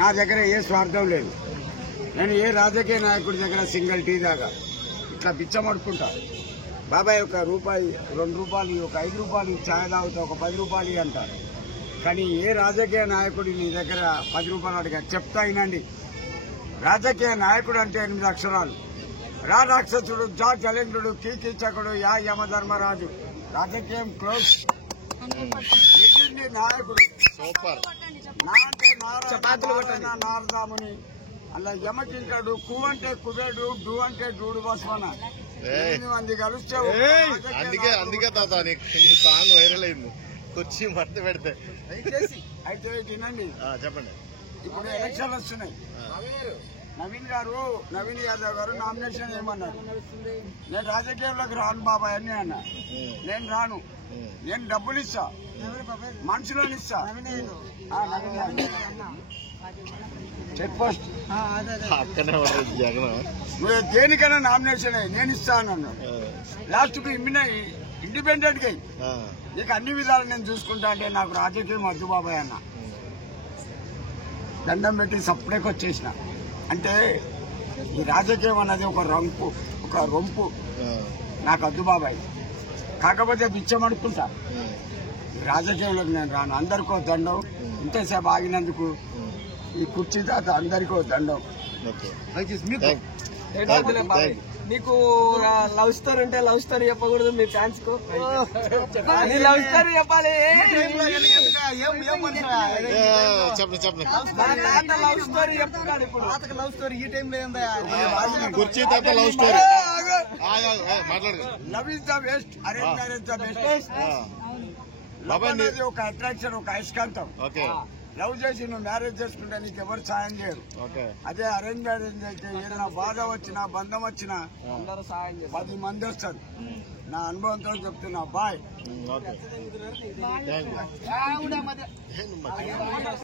నా దగ్గర ఏ స్వార్థం లేదు. నేను ఏ రాజకీయ నాయకుడి దగ్గర సింగిల్ టీ దాకా ఇట్లా బిచ్చమడుకుంటా. బాబాయ్ ఒక రూపాయి 2 రూపాయలు ఒక 5 రూపాయలు ఛాయ్ తాగుతా, ఒక 10 రూపాయలు అంటారు. కానీ ఏ రాజకీయ నాయకుడి నీ దగ్గర 10 రూపాయలు అడిగా చెప్తా వినండి. రాజకీయ నాయకుడు అంటే 8 అక్షరాలు. రా రాక్షసుడు, జా జలేంద్రుడు, కీచకుడు, యా యమధర్మరాజు. రాజకీయం క్లోజ్. నాయకుడు నా అంటే నారదాముని, అలా యమకింకడు, కు అంటే కుబేడు, డు అంటే డూడు బస్వన. 8 మంది కలుస్తావు. అందుకే తాత సాంగ్ వైరల్ అయింది. కూర్చి మట్టి పెడితే అయితే వినండి. చెప్పండి. ఇప్పుడు ఎలక్షన్లు వస్తున్నాయి. నవీన్ యాదవ్ గారు నామినేషన్ ఏమన్నారు? నేను రాజకీయాల్లోకి రాను బాబాయ్ అని అన్నా. నేను రాను, నేను డబ్బులు ఇస్తా, మనుషులను ఇస్తా. చెక్ పోస్ట్ నువ్వు దేనికైనా నామినేషన్ అయ్యి నేను ఇస్తా అన్నాను. లాస్ట్ కు ఇండిపెండెంట్ గా నీకు అన్ని విధాలు నేను చూసుకుంటా అంటే నాకు రాజకీయం వద్దు బాబాయ్ అన్న. దండం పెట్టి సపరేట్ వచ్చేసిన. అంటే ఈ రాజకీయం అన్నది ఒక రొంపు నాకు వద్దు బాబాయ్. కాకపోతే బిచ్చం అనుకుంటా. ఈ రాజకీయంలోకి నేను రాను. అందరికో దండం. ఇంతసేపు ఆగినందుకు ఈ కుర్చీ తాత అందరికో దండం. మీకు లవ్ స్టోరీ అంటే లవ్ స్టోరీ చెప్పకూడదు మీ ఫ్యాన్స్ కు. లవ్ స్టోరీ చెప్పాలి. లవ్ స్టోరీ చెప్తున్నాడు ఇప్పుడు. లవ్ స్టోరీ ఈ టైంలో కుర్చీ తాత love story. Love is the best, arrange marriage the best. Love అనేది ఒక అట్రాక్షన్, ఒక అయస్కాంతం. లవ్ చేసి నువ్వు మ్యారేజ్ చేసుకుంటే నీకు ఎవరు సాయం చేయరు. అదే అరేంజ్ మ్యారేజ్ అయితే ఏదైనా బాధ వచ్చినా బంధం వచ్చినా 10 మంది వస్తారు. నా అనుభవంతో చెప్తున్నా. బాయ్.